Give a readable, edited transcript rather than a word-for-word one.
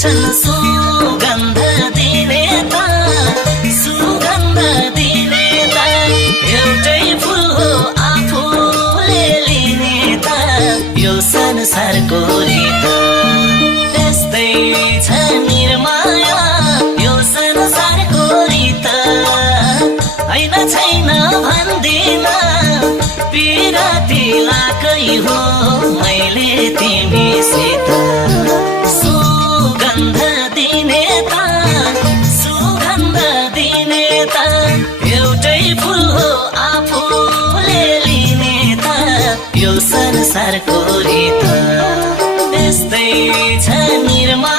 छन् सुगन्ध दिने त सुगन्ध दिने त एउटै फुल हो आफूले लिने त यो संसारको रीत त्यस्तै छ निर्माया यो संसारको रीत हैन छैन भन्दिन पिराती लाकै हो मैले तिमीसित सुगन्ध दिने त सुगन्ध दिने त एउटै फुल हो आफूले लिने त यो संसारको रीत त्यस्तै छ निर्मा